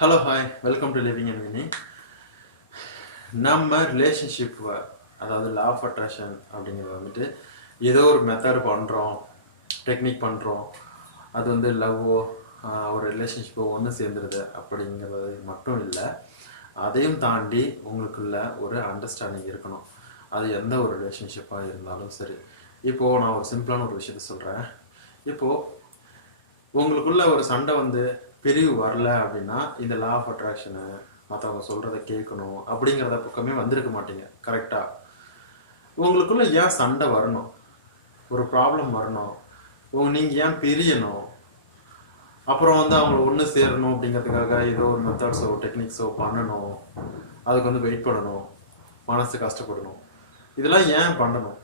Hello hi welcome to living and Vini. நம்ம relationship அதாவது law of attraction அப்படிங்கிறது வந்துட்டு ஏதோ ஒரு மெத்தட் பண்ணுறோம், டெக்னிக் பண்ணுறோம், அது வந்து லவ்வோ ஒரு ரிலேஷன்ஷிப்போ ஒன்று சேர்ந்துருது அப்படிங்கிறது மட்டும் இல்லை. அதையும் தாண்டி உங்களுக்குள்ள ஒரு அண்டர்ஸ்டாண்டிங் இருக்கணும். அது எந்த ஒரு ரிலேஷன்ஷிப்பாக இருந்தாலும் சரி. இப்போது நான் ஒரு சிம்பிளான ஒரு விஷயத்த சொல்கிறேன். இப்போது உங்களுக்குள்ள ஒரு சண்டை வந்து பிரிவு வரல அப்படின்னா இந்த லா ஆஃப் அட்ராக்ஷனு மற்றவங்க சொல்கிறத கேட்கணும் அப்படிங்கிறத பக்கமே வந்திருக்க மாட்டீங்க. கரெக்டாக உங்களுக்குள்ள ஏன் சண்டை வரணும், ஒரு ப்ராப்ளம் வரணும், நீங்கள் ஏன் பிரியணும், அப்புறம் வந்து அவங்கள ஒன்று சேரணும் அப்படிங்கிறதுக்காக ஏதோ ஒரு மெத்தட்ஸோ டெக்னிக்ஸோ பண்ணணும், அதுக்கு வந்து வெயிட் பண்ணணும், மனசு கஷ்டப்படணும், இதெல்லாம் ஏன் பண்ணணும்?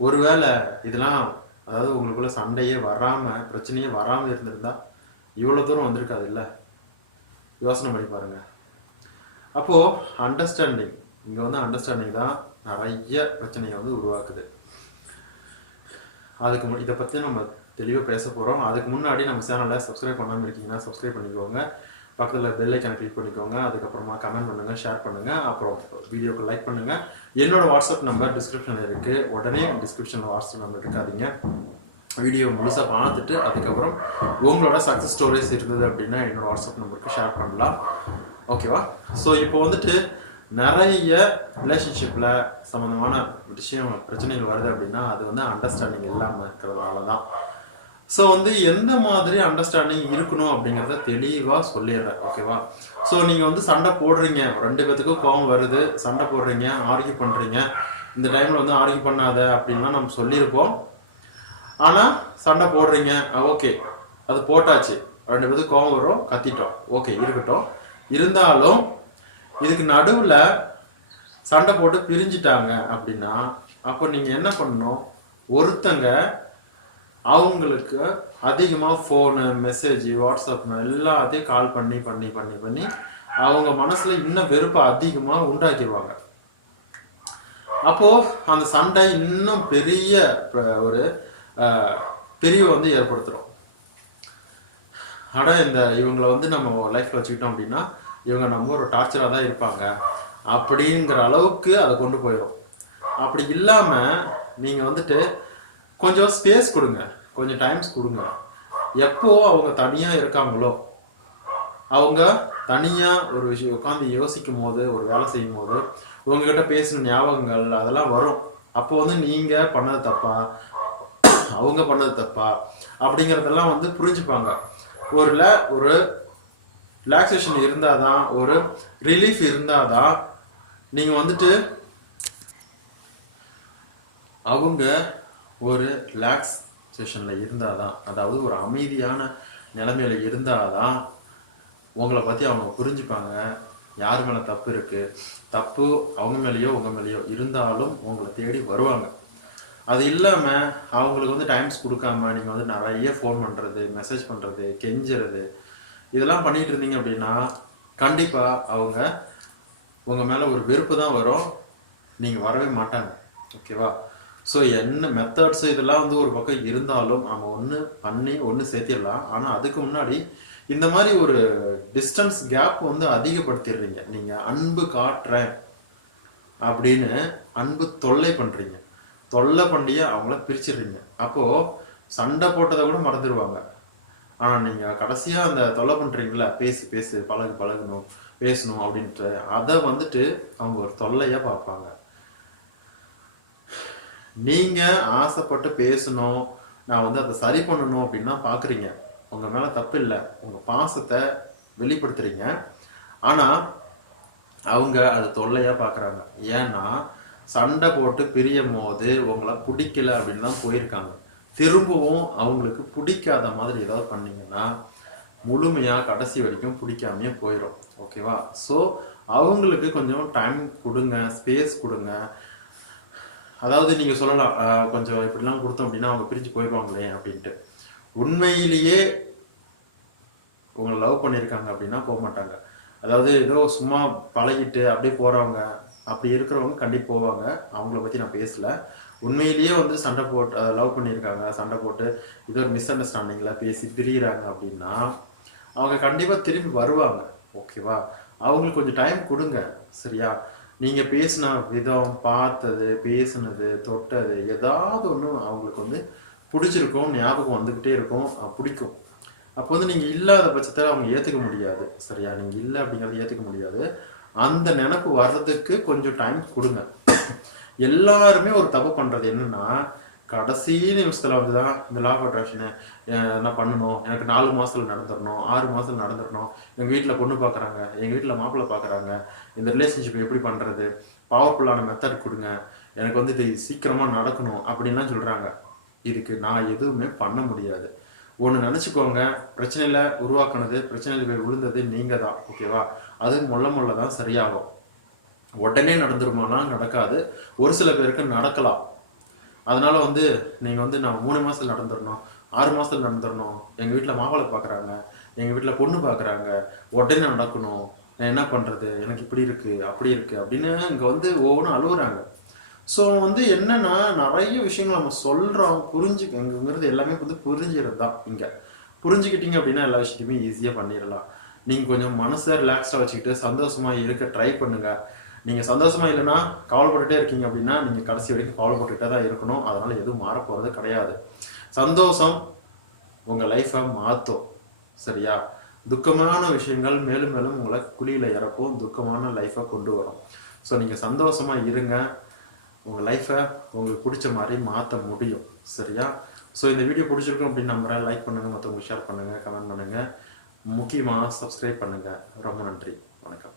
ஒருவேளை இதெல்லாம் அதாவது உங்களுக்குள்ள சண்டையே வராமல் பிரச்சனையே வராமல் இருந்திருந்தா இவ்வளோ தூரம் வந்திருக்காது இல்லை? யோசனை பண்ணி பாருங்க. அப்போது அண்டர்ஸ்டாண்டிங், இங்கே வந்து அண்டர்ஸ்டாண்டிங் தான் நிறைய பிரச்சனையை வந்து உருவாக்குது. அதுக்கு இதை பற்றி நம்ம தெளிவாக பேச போகிறோம். அதுக்கு முன்னாடி நம்ம சேனலை சப்ஸ்கிரைப் பண்ணாமல் இருக்கீங்கன்னா சப்ஸ்கிரைப் பண்ணிக்கோங்க, பக்கத்தில் பெல் ஐக்கானை கிளிக் பண்ணிக்கோங்க, அதுக்கப்புறமா கமெண்ட் பண்ணுங்கள், ஷேர் பண்ணுங்கள், அப்புறம் வீடியோக்கு லைக் பண்ணுங்கள். என்னோட வாட்ஸ்அப் நம்பர் டிஸ்கிரிப்ஷனில் இருக்குது. உடனே டிஸ்கிரிப்ஷனில் வாட்ஸ்அப் நம்பர் இருக்காதீங்க. வீடியோ முழுசாக பார்த்துட்டு அதுக்கப்புறம் உங்களோட சக்ஸஸ் ஸ்டோரிஸ் இருந்தது அப்படின்னா என்னோட வாட்ஸ்அப் நம்பருக்கு ஷேர் பண்ணலாம். ஓகேவா? ஸோ இப்போ வந்துட்டு நிறைய ரிலேஷன்ஷிப்பில் சம்மந்தமான பிரச்சனைகள் வருது அப்படின்னா அது வந்து அண்டர்ஸ்டாண்டிங் இல்லாமல் இருக்கிறதுனால தான். ஸோ வந்து எந்த மாதிரி அண்டர்ஸ்டாண்டிங் இருக்கணும் அப்படிங்கிறத தெளிவாக சொல்லிடுறேன். ஓகேவா? ஸோ நீங்கள் வந்து சண்டை போடுறீங்க, ரெண்டு பேத்துக்கும் கோபம் வருது, சண்டை போடுறீங்க, ஆர்கியூ பண்ணுறீங்க. இந்த டைமில் வந்து ஆர்கியூ பண்ணாத அப்படின்லாம் நம்ம சொல்லியிருப்போம். ஆனால் சண்டை போடுறீங்க, ஓகே அது போட்டாச்சு, ரெண்டு பேருக்கு கோபம் வரும், கத்திட்டோம், ஓகே இருக்கட்டும். இருந்தாலும் இதுக்கு நடுவில் சண்டை போட்டு பிரிஞ்சிட்டாங்க அப்படின்னா அப்போ நீங்கள் என்ன பண்ணணும்? ஒருத்தங்க அவங்களுக்கு அதிகமாக ஃபோனு, மெசேஜ், வாட்ஸ்அப் எல்லாத்தையும் கால் பண்ணி பண்ணி பண்ணி பண்ணி அவங்க மனசில் இன்னும் வெறுப்பை அதிகமாக உண்டாக்கிடுவாங்க. அப்போது அந்த சண்டை இன்னும் பெரிய ஒரு பிரிவை வந்து ஏற்படுத்துகிறோம். ஆனால் இவங்களை வந்து நம்ம லைஃப்பில் வச்சுக்கிட்டோம் அப்படின்னா இவங்க நம்ம ஒரு டார்ச்சராக தான் இருப்பாங்க அப்படிங்கிற அளவுக்கு அதை கொண்டு போயிடும். அப்படி இல்லாமல் நீங்கள் வந்துட்டு கொஞ்சம் ஸ்பேஸ் கொடுங்க, கொஞ்சம் டைம்ஸ் கொடுங்க. எப்போ அவங்க தனியாக இருக்காங்களோ, அவங்க தனியாக ஒரு விஷயம் உட்காந்து யோசிக்கும் போது, ஒரு வேலை செய்யும் போது உங்ககிட்ட பேசின ஞாபகங்கள் அதெல்லாம் வரும். அப்போ வந்து நீங்கள் பண்ணது தப்பா, அவங்க பண்ணது தப்பா அப்படிங்கிறதெல்லாம் வந்து புரிஞ்சுப்பாங்க. ஒரு ரிலாக்ஸேஷன் இருந்தாதான், ஒரு ரிலீஃப் இருந்தாதான் நீங்கள் வந்துட்டு அவங்க ஒரு ரிலாக்ஸேஷனில் இருந்தாதான், அதாவது ஒரு அமைதியான நிலைமையில இருந்தாதான் உங்களை பற்றி அவங்க புரிஞ்சுப்பாங்க. யார் மேலே தப்பு இருக்குது, தப்பு அவங்க மேலேயோ உங்கள் மேலேயோ இருந்தாலும் உங்களை தேடி வருவாங்க. அது இல்லாமல் அவங்களுக்கு வந்து டைம்ஸ் கொடுக்காம நீங்கள் வந்து நிறைய ஃபோன் பண்ணுறது, மெசேஜ் பண்ணுறது, கெஞ்சுறது, இதெல்லாம் பண்ணிகிட்டு இருந்தீங்க அப்படின்னா கண்டிப்பாக அவங்க உங்கள் மேலே ஒரு வெறுப்பு தான் வரும், நீங்கள் வரவே மாட்டாங்க. ஓகேவா? ஸோ என்ன மெத்தட்ஸ் இதெல்லாம் வந்து ஒரு பக்கம் இருந்தாலும் நம்ம ஒன்று பண்ணி ஒன்று சேர்த்திடலாம். ஆனால் அதுக்கு முன்னாடி இந்த மாதிரி ஒரு டிஸ்டன்ஸ் கேப் வந்து அதிகப்படுத்திடுறீங்க. நீங்கள் அன்பு காட்டுறேன் அப்படின்னு அன்பு தொல்லை பண்ணுறீங்க, தொல்லை பண்ணியே அவங்கள பிரிச்சிடுறீங்க. அப்போது சண்டை போட்டதை கூட மறந்துடுவாங்க. ஆனால் நீங்கள் கடைசியாக அந்த தொல்லை பண்ணுறீங்களா, பேசு பேசு, பழகணும், பேசணும் அப்படின்ட்டு, அதை வந்துட்டு அவங்க ஒரு தொல்லையாக பார்ப்பாங்க. நீங்கள் ஆசைப்பட்டு பேசணும், நான் வந்து அதை சரி பண்ணணும் அப்படின்னா பார்க்குறீங்க, உங்கள் மேலே தப்பு இல்லை, உங்கள் பாசத்தை வெளிப்படுத்துறீங்க. ஆனால் அவங்க அதை தொல்லையாக பார்க்குறாங்க. ஏன்னா சண்டை போட்டு பிரியும் போது உங்களை பிடிக்கல அப்படின்னு தான் போயிருக்காங்க. திரும்பவும் அவங்களுக்கு பிடிக்காத மாதிரி ஏதாவது பண்ணீங்கன்னா முழுமையாக கடைசி வரைக்கும் பிடிக்காமையே போயிடும். ஓகேவா? ஸோ அவங்களுக்கு கொஞ்சம் டைம் கொடுங்க, ஸ்பேஸ் கொடுங்க. அதாவது நீங்கள் சொல்லலாம், கொஞ்சம் இப்படிலாம் கொடுத்தோம் அப்படின்னா அவங்க பிரிஞ்சு போயிடுவாங்களே அப்படின்ட்டு. உண்மையிலேயே உங்களை லவ் பண்ணியிருக்காங்க அப்படின்னா போக மாட்டாங்க. அதாவது ஏதோ சும்மா பழகிட்டு அப்படியே போகிறவங்க, அப்படி இருக்கிறவங்க கண்டிப்பாக போவாங்க. அவங்கள பற்றி நான் பேசலை. உண்மையிலேயே வந்து சண்டை போட்டு லவ் பண்ணியிருக்காங்க, சண்டை போட்டு இது ஒரு மிஸ் அண்டர்ஸ்டாண்டிங்கில் பேசி பிரிகிறாங்க அப்படின்னா அவங்க கண்டிப்பா திரும்பி வருவாங்க. ஓகேவா? அவங்களுக்கு கொஞ்சம் டைம் கொடுங்க. சரியா? நீங்க பேசின விதம், பார்த்தது, பேசுனது, தொட்டது ஏதாவது ஒண்ணு அவங்களுக்கு வந்து பிடிச்சிருக்கும், ஞாபகம் வந்துகிட்டே இருக்கும், பிடிக்கும். அப்போ வந்து நீங்க இல்லாத பட்சத்துல அவங்க ஏத்துக்க முடியாது. சரியா? நீங்க இல்ல அப்படிங்கறத ஏத்துக்க முடியாது. அந்த நினைப்பு வர்றதுக்கு கொஞ்சம் டைம் கொடுங்க. எல்லாருமே ஒரு தப்பு பண்றது என்னன்னா, கடைசி நிமிஷத்துல வந்துதான் இந்த லா ஆஃப் அட்ராக்ஷன் என்ன பண்ணணும், எனக்கு 4 மாசத்துல நடந்துடணும், 6 மாசத்துல நடந்துடணும், எங்க வீட்டுல பொண்ணு பாக்குறாங்க, எங்க வீட்டுல மாப்பிள்ளை பாக்குறாங்க, இந்த ரிலேஷன்ஷிப் எப்படி பண்றது, பவர்ஃபுல்லான மெத்தட் கொடுங்க, எனக்கு வந்து இது சீக்கிரமா நடக்கணும் அப்படின்லாம் சொல்றாங்க. இதுக்கு நான் எதுவுமே பண்ண முடியாது. ஒண்ணு நினைச்சுக்கோங்க, பிரச்சனையில உருவாக்குனது, பிரச்சனையில போய் விழுந்தது நீங்க தான். ஓகேவா? அது மொள்ள தான் சரியாகும். உடனே நடந்துருமாலாம் நடக்காது. ஒரு சில பேருக்கு நடக்கலாம். அதனால வந்து நீங்க வந்து நான் 3 மாசத்துல நடந்துடணும், 6 மாசத்துல நடந்துடணும், எங்க வீட்டுல மாப்பிள்ளை பாக்குறாங்க, எங்க வீட்டுல பொண்ணு பாக்குறாங்க, உடனே நடக்கணும், நான் என்ன பண்றது, எனக்கு இப்படி இருக்கு அப்படி இருக்கு அப்படின்னு இங்க வந்து ஒவ்வொன்றும் அழுகுறாங்க. ஸோ வந்து என்னன்னா, நிறைய விஷயங்கள் நம்ம சொல்றோம், புரிஞ்சுங்கிறது எல்லாமே வந்து புரிஞ்சுக்கிறது தான். இங்க புரிஞ்சுக்கிட்டீங்க அப்படின்னா எல்லா விஷயத்தையுமே ஈஸியா பண்ணிடலாம். நீங்க கொஞ்சம் மனசை ரிலாக்ஸ்டா வச்சுக்கிட்டு சந்தோஷமா இருக்க ட்ரை பண்ணுங்க. நீங்க சந்தோஷமா இல்லைன்னா கவலைப்பட்டுட்டே இருக்கீங்க அப்படின்னா நீங்க கடைசி வரைக்கும் கவலைப்பட்டுட்டே தான் இருக்கணும். அதனால எதுவும் மாற போறது கிடையாது. சந்தோஷம் உங்க லைஃபை மாத்தும். சரியா? துக்கமான விஷயங்கள் மேலும் மேலும் உங்களை குழியில இறக்கும், துக்கமான லைஃபை கொண்டு வரும். ஸோ நீங்க சந்தோஷமா இருங்க. உங்க லைஃபை உங்களுக்கு பிடிச்ச மாதிரி மாற்ற முடியும். சரியா? ஸோ இந்த வீடியோ பிடிச்சிருக்கும் அப்படின்னு நம்புறேன். லைக் பண்ணுங்க, மற்றவங்களுக்கு ஷேர் பண்ணுங்க, கமெண்ட் பண்ணுங்க, முக்கியமாக சப்ஸ்கிரைப் பண்ணுங்க. ரொம்ப நன்றி. வணக்கம்.